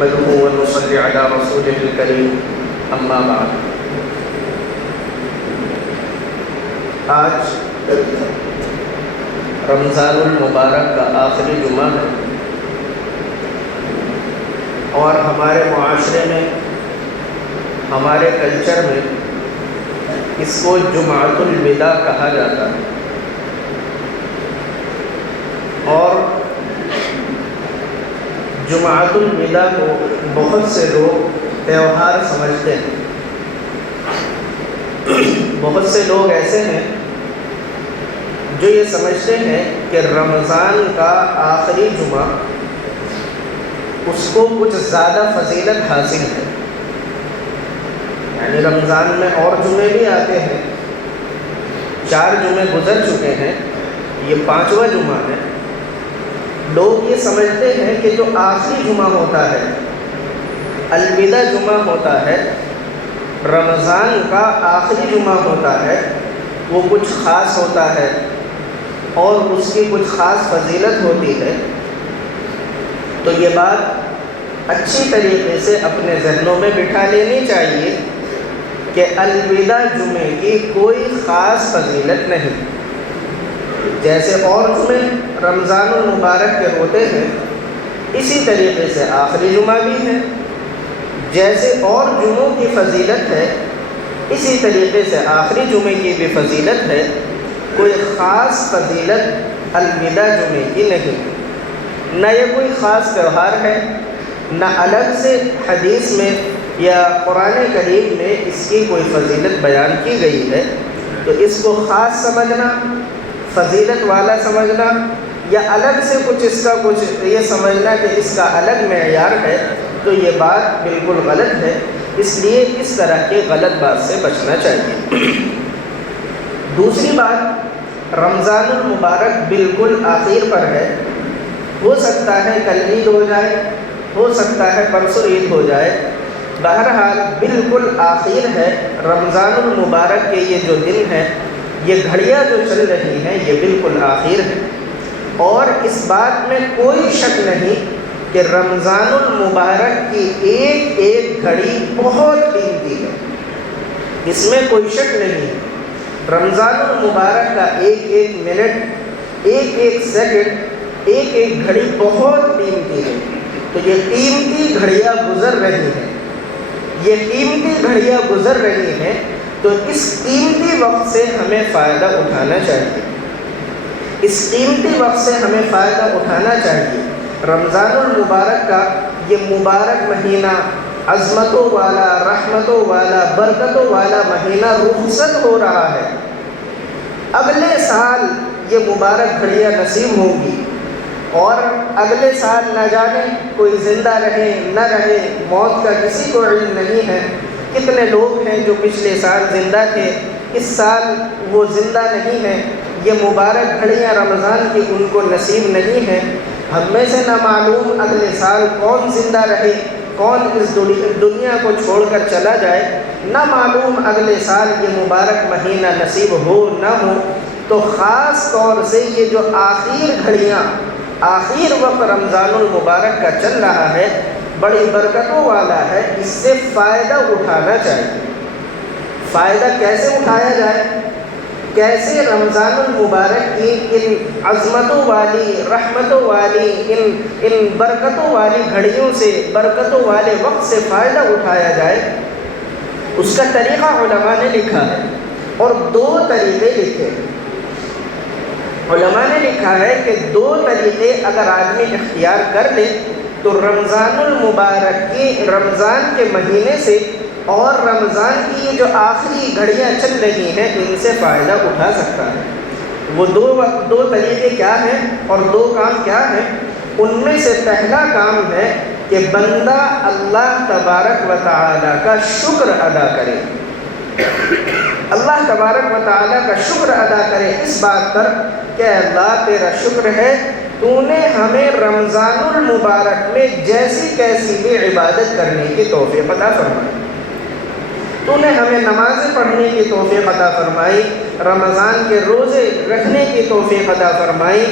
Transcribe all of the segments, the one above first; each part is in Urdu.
نحمده ونصلي على رسوله الكريم اما بعد۔ آج رمضان المبارک کا آخری جمعہ ہے اور ہمارے معاشرے میں، ہمارے کلچر میں اس کو جمعۃ الوداع کہا جاتا ہے، اور جمعۃ الوداع کو بہت سے لوگ تہوار سمجھتے ہیں۔ بہت سے لوگ ایسے ہیں جو یہ سمجھتے ہیں کہ رمضان کا آخری جمعہ اس کو کچھ زیادہ فضیلت حاصل ہے، یعنی رمضان میں اور جمعے بھی آتے ہیں، 4 جمعے گزر چکے ہیں، یہ 5واں جمعہ ہے۔ لوگ یہ سمجھتے ہیں کہ جو آخری جمعہ ہوتا ہے، الوداع جمعہ ہوتا ہے، رمضان کا آخری جمعہ ہوتا ہے، وہ کچھ خاص ہوتا ہے اور اس کی کچھ خاص فضیلت ہوتی ہے۔ تو یہ بات اچھی طریقے سے اپنے ذہنوں میں بٹھا لینی چاہیے کہ الوداع جمعے کی کوئی خاص فضیلت نہیں۔ جیسے اور جمعے رمضان المبارک کے ہوتے ہیں، اسی طریقے سے آخری جمعہ بھی ہے۔ جیسے اور جمعوں کی فضیلت ہے، اسی طریقے سے آخری جمعے کی بھی فضیلت ہے۔ کوئی خاص فضیلت الوداع جمعے کی نہیں، نہ یہ کوئی خاص تہوار ہے، نہ الگ سے حدیث میں یا قرآن کریم میں اس کی کوئی فضیلت بیان کی گئی ہے۔ تو اس کو خاص سمجھنا، فضیلت والا سمجھنا، یا الگ سے کچھ اس کا کچھ یہ سمجھنا کہ اس کا الگ معیار ہے، تو یہ بات بالکل غلط ہے۔ اس لیے اس طرح کے غلط بات سے بچنا چاہیے۔ دوسری بات، رمضان المبارک بالکل آخر پر ہے۔ ہو سکتا ہے کل عید ہو جائے، ہو سکتا ہے پرسوں عید ہو جائے، بہرحال بالکل آخر ہے۔ رمضان المبارک کے یہ جو دن ہیں، یہ گھڑیاں جو چل رہی ہیں، یہ بالکل آخر ہے، اور اس بات میں کوئی شک نہیں کہ رمضان المبارک کی ایک ایک گھڑی بہت قیمتی ہے، اس میں کوئی شک نہیں۔ رمضان المبارک کا ایک ایک منٹ، ایک ایک سیکنڈ، ایک ایک گھڑی بہت قیمتی ہے۔ تو یہ قیمتی گھڑیاں گزر رہی ہیں، یہ قیمتی گھڑیاں گزر رہی ہیں، تو اس قیمتی وقت سے ہمیں فائدہ اٹھانا چاہیے، اس قیمتی وقت سے ہمیں فائدہ اٹھانا چاہیے۔ رمضان المبارک کا یہ مبارک مہینہ، عظمتوں والا، رحمتوں والا، برکتوں والا مہینہ رخصت ہو رہا ہے۔ اگلے سال یہ مبارک گھڑیاں نصیب ہوں گی، اور اگلے سال نہ جانے کوئی زندہ رہے نہ رہے، موت کا کسی کو علم نہیں ہے۔ کتنے لوگ ہیں جو پچھلے سال زندہ تھے، اس سال وہ زندہ نہیں ہیں، یہ مبارک گھڑیاں رمضان کی ان کو نصیب نہیں ہیں۔ ہم میں سے نہ معلوم اگلے سال کون زندہ رہے، کون اس دنیا کو چھوڑ کر چلا جائے، نہ معلوم اگلے سال یہ مبارک مہینہ نصیب ہو نہ ہو۔ تو خاص طور سے یہ جو آخر گھڑیاں، آخر وقت رمضان المبارک کا چل رہا ہے، بڑی برکتوں والا ہے، اس سے فائدہ اٹھانا چاہیے۔ فائدہ کیسے اٹھایا جائے؟ کیسے رمضان المبارک کی ان عظمتوں والی، رحمتوں والی، ان برکتوں والی گھڑیوں سے، برکتوں والے وقت سے فائدہ اٹھایا جائے، اس کا طریقہ علماء نے لکھا ہے، اور 2 طریقے لکھے ہیں۔ علماء نے لکھا ہے کہ 2 طریقے اگر آدمی اختیار کر لے تو رمضان المبارک کی، رمضان کے مہینے سے اور رمضان کی یہ جو آخری گھڑیاں چل رہی ہیں، ان سے فائدہ اٹھا سکتا ہے۔ وہ 2 طریقے کیا ہیں اور 2 کام کیا ہیں؟ ان میں سے پہلا کام ہے کہ بندہ اللہ تبارک و تعالیٰ کا شکر ادا کرے، اللہ تبارک و تعالیٰ کا شکر ادا کرے اس بات پر کہ اللہ تیرا شکر ہے، تو نے ہمیں رمضان المبارک میں جیسی کیسی بھی عبادت کرنے کی توفیق عطا فرمائی۔ تو نے ہمیں نمازیں پڑھنے کی توفیق عطا فرمائی، رمضان کے روزے رکھنے کی توفیق عطا فرمائی،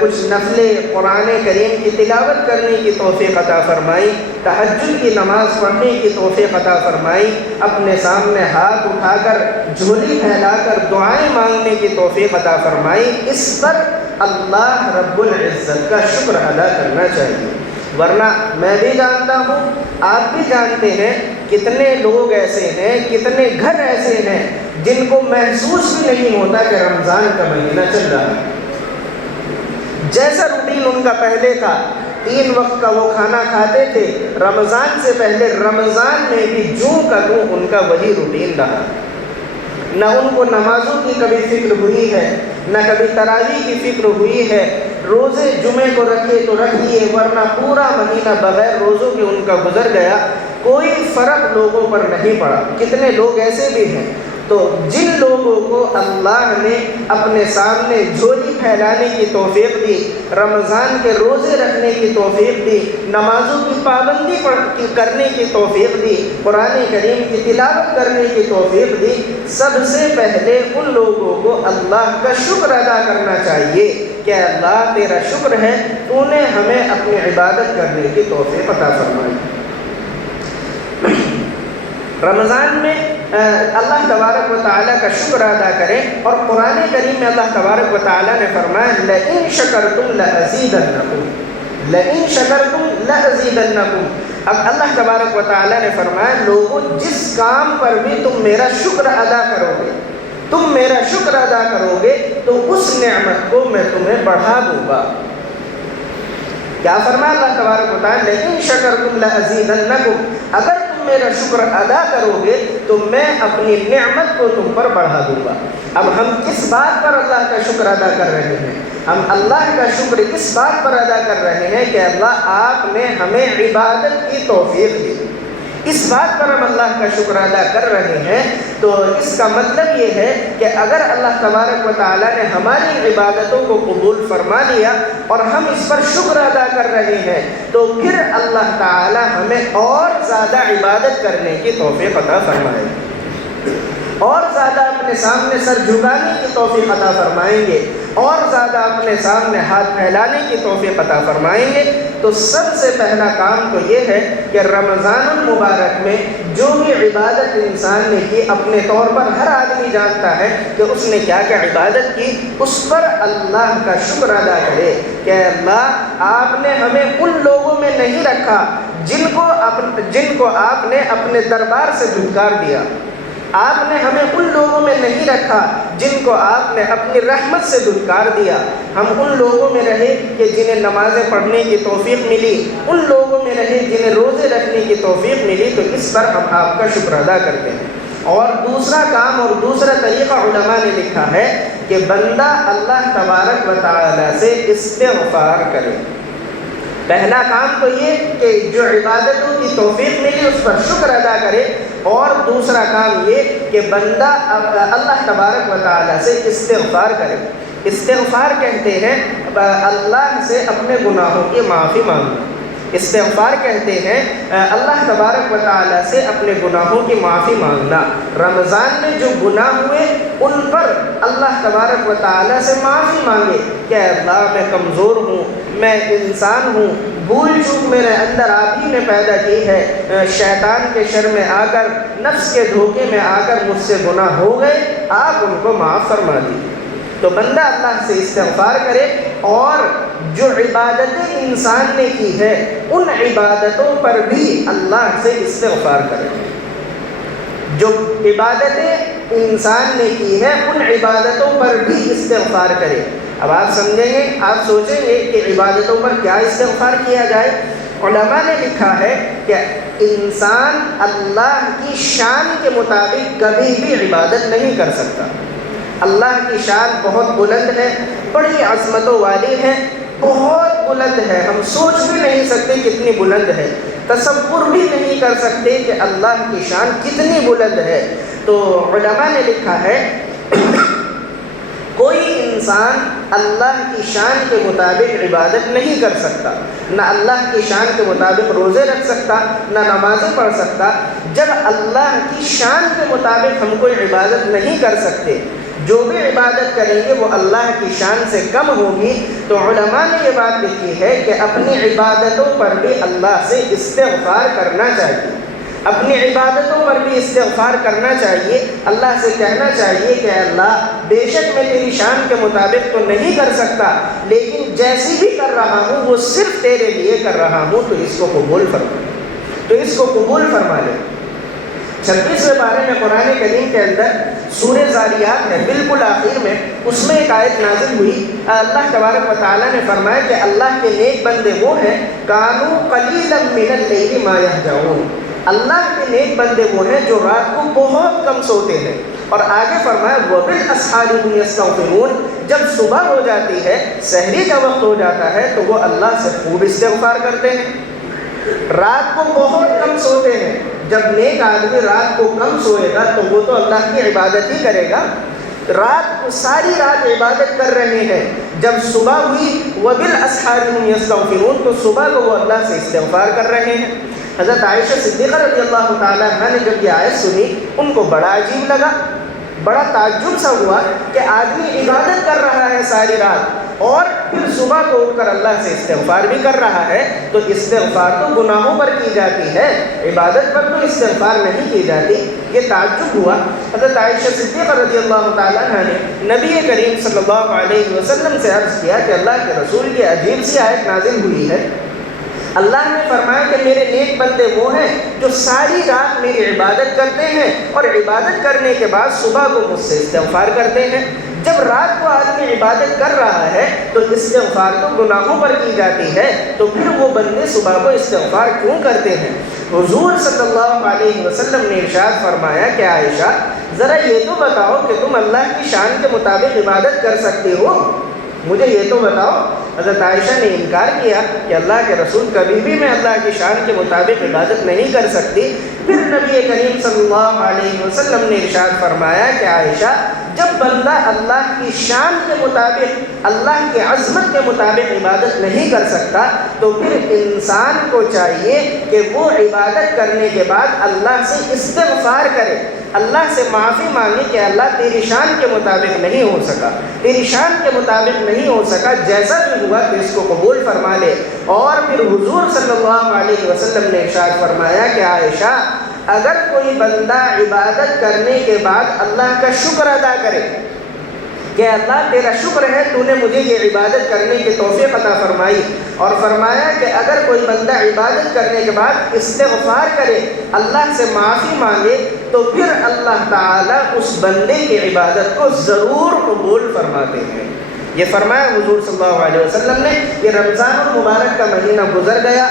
کچھ نفل قرآن کریم کی تلاوت کرنے کی توفیق عطا فرمائی، تہجد کی نماز پڑھنے کی توفیق عطا فرمائی، اپنے سامنے ہاتھ اٹھا کر جھولی پھیلا کر دعائیں مانگنے کی توفیق عطا فرمائی۔ اس پر اللہ رب العزت کا شکر ادا کرنا چاہیے، ورنہ میں بھی جانتا ہوں، آپ بھی جانتے ہیں، کتنے لوگ ایسے ہیں، کتنے گھر ایسے ہیں جن کو محسوس بھی نہیں ہوتا کہ رمضان کا مہینہ چل رہا ہے۔ جیسا روٹین ان کا پہلے تھا، 3 وقت کا وہ کھانا کھاتے تھے، رمضان سے پہلے رمضان میں بھی جوں کا توں ان کا وہی روٹین رہا۔ نہ ان کو نمازوں کی کبھی فکر ہوئی ہے، نہ کبھی تراویح کی فکر ہوئی ہے، روزے جمعے کو رکھے تو رکھ لیے، ورنہ پورا مہینہ بغیر روزوں کے ان کا گزر گیا، کوئی فرق لوگوں پر نہیں پڑا۔ کتنے لوگ ایسے بھی ہیں، تو جن لوگوں کو اللہ نے اپنے سامنے جھولی پھیلانے کی توفیق دی، رمضان کے روزے رکھنے کی توفیق دی، نمازوں کی پابندی کرنے کی توفیق دی، قرآن کریم کی تلاوت کرنے کی توفیق دی، سب سے پہلے ان لوگوں کو اللہ کا شکر ادا کرنا چاہیے کہ اللہ تیرا شکر ہے، تو نے ہمیں اپنی عبادت کرنے کی توفیق عطا فرمائی۔ رمضان میں اللہ تبارک و تعالیٰ کا شکر ادا کریں، اور قرآن کریم میں اللہ تبارک و تعالیٰ نے فرمایا لَإِن شَكَرْتُمْ لَأَزِيدَنَّكُمْ، لَإِن شَكَرْتُمْ لَأَزِيدَنَّكُمْ۔ اب اللہ تبارک و تعالیٰ نے فرمایا لوگوں، جس کام پر بھی تم میرا شکر ادا کرو گے، تم میرا شکر ادا کرو گے تو اس نعمت کو میں تمہیں بڑھا دوں گا۔ کیا فرمایا اللہ تبارک و تعالیٰ لَإِن شَكَرْتُمْ لَأَزِيدَنَّكُمْ، اگر تم میرا شکر ادا کرو گے تو میں اپنی نعمت کو تم پر بڑھا دوں گا۔ اب ہم کس بات پر اللہ کا شکر ادا کر رہے ہیں؟ ہم اللہ کا شکر اس بات پر ادا کر رہے ہیں کہ اللہ آپ نے ہمیں عبادت کی توفیق دی، اس بات پر ہم اللہ کا شکر ادا کر رہے ہیں۔ تو اس کا مطلب یہ ہے کہ اگر اللہ تبارک و تعالیٰ نے ہماری عبادتوں کو قبول فرما لیا اور ہم اس پر شکر ادا کر رہے ہیں، تو پھر اللہ تعالیٰ ہمیں اور زیادہ عبادت کرنے کی توفیق عطا فرمائے گی، اور زیادہ اپنے سامنے سر جھکانے کی توفیق عطا فرمائیں گے، اور زیادہ اپنے سامنے ہاتھ پھیلانے کی توفیق عطا فرمائیں گے۔ تو سب سے پہلا کام تو یہ ہے کہ رمضان المبارک میں جو بھی عبادت انسان نے کی، اپنے طور پر ہر آدمی جانتا ہے کہ اس نے کیا کیا عبادت کی، اس پر اللہ کا شکر ادا کرے کہ اللہ آپ نے ہمیں ان لوگوں میں نہیں رکھا جن کو آپ نے اپنے دربار سے دھتکار دیا، آپ نے ہمیں ان لوگوں میں نہیں رکھا جن کو آپ نے اپنی رحمت سے دھتکار دیا، ہم ان لوگوں میں رہے کہ جنہیں نمازیں پڑھنے کی توفیق ملی، ان لوگوں میں رہے جنہیں روزے رکھنے کی توفیق ملی۔ تو اس پر ہم آپ کا شکر ادا کرتے ہیں۔ اور دوسرا کام اور دوسرا طریقہ علماء نے لکھا ہے کہ بندہ اللہ تبارک و تعالیٰ سے استغفار کرے۔ پہلا کام تو یہ کہ جو عبادتوں کی توفیق ملی اس پر شکر ادا کرے، اور دوسرا کام یہ کہ بندہ اللہ تبارک و تعالیٰ سے استغفار کرے۔ استغفار کہتے ہیں اللہ سے اپنے گناہوں کی معافی مانگنا، استغفار کہتے ہیں اللہ تبارک و تعالیٰ سے اپنے گناہوں کی معافی مانگنا۔ رمضان میں جو گناہ ہوئے ان پر اللہ تبارک و تعالیٰ سے معافی مانگے کہ اللہ میں کمزور ہوں، میں انسان ہوں، بھول چوک میرے اندر آپ ہی نے پیدا کی ہے، شیطان کے شر میں آ کر، نفس کے دھوکے میں آ کر مجھ سے گناہ ہو گئے، آپ ان کو معاف فرما دیجیے۔ تو بندہ اللہ سے استغفار کرے، اور جو عبادتیں انسان نے کی ہے ان عبادتوں پر بھی اللہ سے استغفار کرے۔ جو عبادتیں انسان نے کی ہے ان عبادتوں پر بھی استغفار کرے۔ اب آپ سمجھیں گے، آپ سوچیں گے کہ عبادتوں پر کیا استغفار کیا جائے؟ علماء نے لکھا ہے کہ انسان اللہ کی شان کے مطابق کبھی بھی عبادت نہیں کر سکتا۔ اللہ کی شان بہت بلند ہے، بڑی عظمتوں والی ہے، بہت بلند ہے، ہم سوچ بھی نہیں سکتے کتنی بلند ہے، تصور بھی نہیں کر سکتے کہ اللہ کی شان کتنی بلند ہے۔ تو علماء نے لکھا ہے کوئی انسان اللہ کی شان کے مطابق عبادت نہیں کر سکتا، نہ اللہ کی شان کے مطابق روزے رکھ سکتا، نہ نمازیں پڑھ سکتا۔ جب اللہ کی شان کے مطابق ہم کوئی عبادت نہیں کر سکتے، جو بھی عبادت کریں گے وہ اللہ کی شان سے کم ہوگی، تو علماء نے یہ بات لکھی ہے کہ اپنی عبادتوں پر بھی اللہ سے استغفار کرنا چاہیے، اپنی عبادتوں پر بھی استغفار کرنا چاہیے، اللہ سے کہنا چاہیے کہ اللہ بے شک میں تیری شان کے مطابق تو نہیں کر سکتا، لیکن جیسی بھی کر رہا ہوں وہ صرف تیرے لیے کر رہا ہوں، تو اس کو قبول فرما لے۔ 26ویں پارے میں قرآن کریم کے اندر سورہ ذاریات ہے، بالکل آخر میں اس میں ایک آیت نازل ہوئی۔ اللہ تبارک و تعالیٰ نے فرمایا کہ اللہ کے نیک بندے وہ ہیں کانوا قلیلا من اللیل ما یہجعون، اللہ کے نیک بندے وہ ہیں جو رات کو بہت کم سوتے ہیں، اور آگے فرمایا وبالاسحار هم یستغفرون، جب صبح ہو جاتی ہے، سحری کا وقت ہو جاتا ہے، تو وہ اللہ سے خوب استغفار کرتے ہیں۔ رات کو بہت کم سوتے ہیں، جب نیک آدمی رات کو کم سوئے گا تو وہ تو اللہ کی عبادت ہی کرے گا، رات کو ساری رات عبادت کر رہے ہیں، جب صبح ہوئی وبالاسحار هم یستغفرون، تو صبح کو وہ اللہ سے استغفار کر رہے ہیں۔ حضرت عائشہ صدیقہ رضی اللہ تعالیٰ عنہ نے جب یہ آیت سنی، ان کو بڑا عجیب لگا، بڑا تعجب سا ہوا کہ آدمی عبادت کر رہا ہے ساری رات اور پھر صبح کو اٹھ کر اللہ سے استغفار بھی کر رہا ہے، تو استغفار تو گناہوں پر کی جاتی ہے، عبادت پر تو استغفار نہیں کی جاتی۔ یہ تعجب ہوا۔ حضرت عائشہ صدیقہ رضی اللہ تعالیٰ عنہ نے نبی کریم صلی اللہ علیہ وسلم سے عرض کیا کہ اللہ کے رسول کی عجیب سی آیت نازل ہوئی ہے، اللہ نے فرمایا کہ میرے نیک بندے وہ ہیں جو ساری رات میری عبادت کرتے ہیں اور عبادت کرنے کے بعد صبح کو مجھ سے استغفار کرتے ہیں۔ جب رات کو آدمی عبادت کر رہا ہے تو استغفار تو گناہوں پر کی جاتی ہے، تو پھر وہ بندے صبح کو استغفار کیوں کرتے ہیں؟ حضور صلی اللہ علیہ وسلم نے ارشاد فرمایا کہ عائشہ ذرا یہ تو بتاؤ کہ تم اللہ کی شان کے مطابق عبادت کر سکتے ہو، مجھے یہ تو بتاؤ۔ حضرت عائشہ نے انکار کیا کہ اللہ کے رسول کبھی بھی میں اللہ کی شان کے مطابق عبادت نہیں کر سکتی۔ پھر نبی کریم صلی اللہ علیہ وسلم نے ارشاد فرمایا کہ عائشہ جب بندہ اللہ کی شان کے مطابق، اللہ کی عظمت کے مطابق عبادت نہیں کر سکتا، تو پھر انسان کو چاہیے کہ وہ عبادت کرنے کے بعد اللہ سے استغفار کرے، اللہ سے معافی مانگے کہ اللہ تیری شان کے مطابق نہیں ہو سکا، تیری شان کے مطابق نہیں ہو سکا، جیسا بھی ہوا تو اس کو قبول فرما لے۔ اور پھر حضور صلی اللہ علیہ وسلم نے ارشاد فرمایا کہ عائشہ اگر کوئی بندہ عبادت کرنے کے بعد اللہ کا شکر ادا کرے کہ اللہ تیرا شکر ہے تو نے مجھے یہ عبادت کرنے کی توفیق عطا فرمائی، اور فرمایا کہ اگر کوئی بندہ عبادت کرنے کے بعد استغفار کرے، اللہ سے معافی مانگے، تو پھر اللہ تعالیٰ اس بندے کی عبادت کو ضرور قبول فرماتے ہیں۔ یہ فرمایا حضور صلی اللہ علیہ وسلم نے۔ یہ رمضان المبارک کا مہینہ گزر گیا،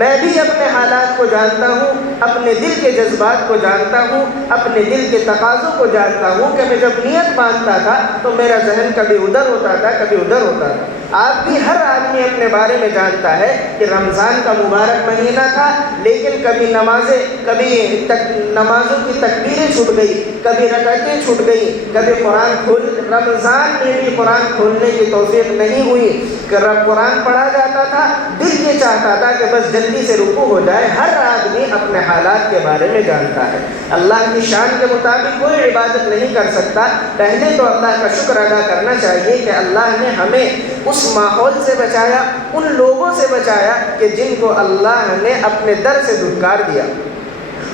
میں بھی اپنے حالات کو جانتا ہوں، اپنے دل کے جذبات کو جانتا ہوں، اپنے دل کے تقاضوں کو جانتا ہوں کہ میں جب نیت باندھتا تھا تو میرا ذہن کبھی ادھر ہوتا تھا، کبھی ادھر ہوتا تھا۔ آپ بھی ہر آدمی اپنے بارے میں جانتا ہے کہ رمضان کا مبارک مہینہ تھا، لیکن کبھی نمازوں کی تکبیریں چھوٹ گئی، کبھی رکعتیں چھوٹ گئی، کبھی رمضان میں بھی قرآن کھولنے کی توفیق نہیں ہوئی، قرآن پڑھا جاتا تھا، دل یہ چاہتا تھا کہ بس جلدی سے رکوع ہو جائے۔ ہر آدمی اپنے حالات کے بارے میں جانتا ہے، اللہ کی شان کے مطابق کوئی عبادت نہیں کر سکتا۔ پہلے تو اللہ کا شکر ادا کرنا چاہیے کہ اللہ نے ہمیں اس ماحول سے بچایا، ان لوگوں سے بچایا کہ جن کو اللہ نے اپنے در سے دھتکار دیا،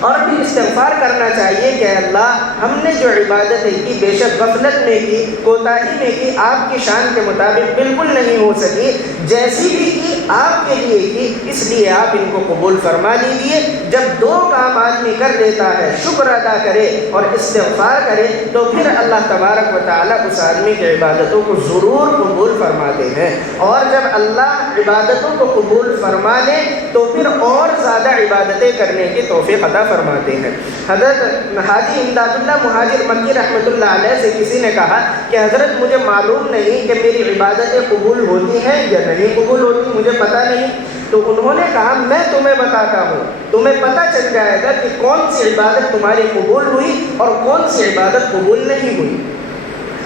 اور بھی استغفار کرنا چاہیے کہ اللہ ہم نے جو عبادتیں کی بے شک غفلت میں کی، کوتاہی میں کی، آپ کی شان کے مطابق بالکل نہیں ہو سکی، جیسی بھی کی آپ کے لیے کی، اس لیے آپ ان کو قبول فرما لیجیے۔ جب دو کام آدمی کر لیتا ہے، شکر ادا کرے اور استغفار کرے، تو پھر اللہ تبارک و تعالیٰ اس آدمی کی عبادتوں کو ضرور قبول فرماتے ہیں، اور جب اللہ عبادتوں کو قبول فرما لے تو پھر اور زیادہ عبادتیں کرنے کی توفیق عطا فرماتے ہیں۔ حضرت حاجی امداد اللہ مہاجر مکی رحمۃ اللہ علیہ سے کسی نے کہا کہ حضرت مجھے معلوم نہیں کہ میری عبادتیں قبول ہوتی ہیں یا نہیں قبول ہوتی، مجھے پتہ نہیں۔ تو انہوں نے کہا میں تمہیں بتاتا ہوں، تمہیں پتہ چل جائے گا کہ کون سی عبادت تمہاری قبول ہوئی اور کون سی عبادت قبول نہیں ہوئی۔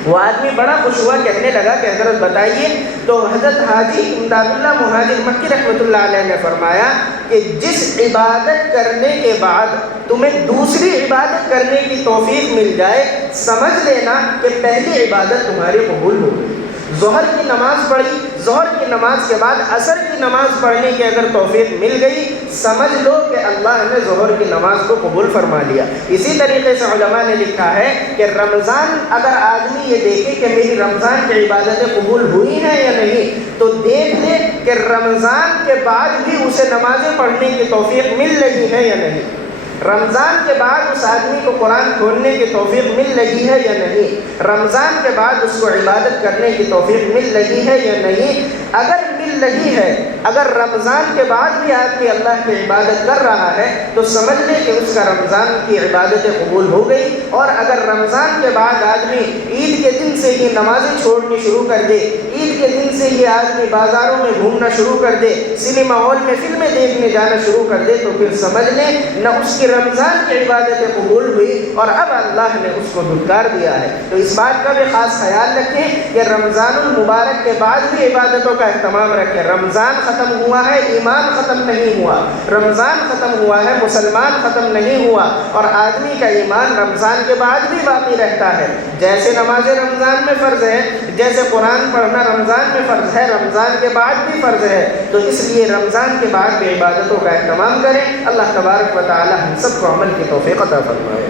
وہ آدمی بڑا خوش ہوا، کہنے لگا کہ حضرت بتائیے۔ تو حضرت حاجی امداد اللہ مہاجر مکی رحمۃ اللہ علیہ نے فرمایا کہ جس عبادت کرنے کے بعد تمہیں دوسری عبادت کرنے کی توفیق مل جائے، سمجھ لینا کہ پہلی عبادت تمہاری قبول ہو گئی۔ ظہر کی نماز پڑھی، ظہر کی نماز کے بعد عصر کی نماز پڑھنے کی اگر توفیق مل گئی، سمجھ لو کہ اللہ نے ظہر کی نماز کو قبول فرما لیا۔ اسی طریقے سے علماء نے لکھا ہے کہ رمضان، اگر آدمی یہ دیکھے کہ میری رمضان کی عبادتیں قبول ہوئی ہیں یا نہیں، تو دیکھ لے کہ رمضان کے بعد بھی اسے نمازیں پڑھنے کی توفیق مل رہی ہے یا نہیں۔ رمضان کے بعد اس آدمی کو قرآن کھولنے کی توفیق مل رہی ہے یا نہیں، رمضان کے بعد اس کو عبادت کرنے کی توفیق مل رہی ہے یا نہیں۔ اگر مل رہی ہے، اگر رمضان کے بعد بھی آدمی اللہ کی عبادت کر رہا ہے تو سمجھ لے کہ اس کا رمضان کی عبادتیں قبول ہو گئی۔ اور اگر رمضان کے بعد آدمی عید کے دن سے ہی نمازیں چھوڑنی شروع کر دے، عید کے دن سے ہی آدمی بازاروں میں گھومنا شروع کر دے، سنیما ہال میں فلمیں دیکھنے جانا شروع کر دے، تو پھر سمجھ لیں نہ اس کی رمضان کی عبادتیں قبول ہوئی اور اب اللہ نے اس کو دھتکار دیا ہے۔ تو اس بات کا بھی خاص خیال رکھیں کہ رمضان المبارک کے بعد بھی عبادتوں کا اہتمام رکھیں۔ رمضان ختم ہوا ہے، ایمان ختم نہیں ہوا، رمضان ختم ہوا ہے، مسلمان ختم نہیں ہوا، اور آدمی کا ایمان رمضان کے بعد بھی باقی رہتا ہے۔ جیسے نماز رمضان میں فرض ہے، جیسے قرآن پڑھنا رمضان میں فرض ہے، رمضان کے بعد بھی فرض ہے، تو اس لیے رمضان کے بعد بھی عبادتوں کا اہتمام کریں۔ اللہ تبارک و تعالی ہم سب کو عمل کی توفیق عطا فرمائے۔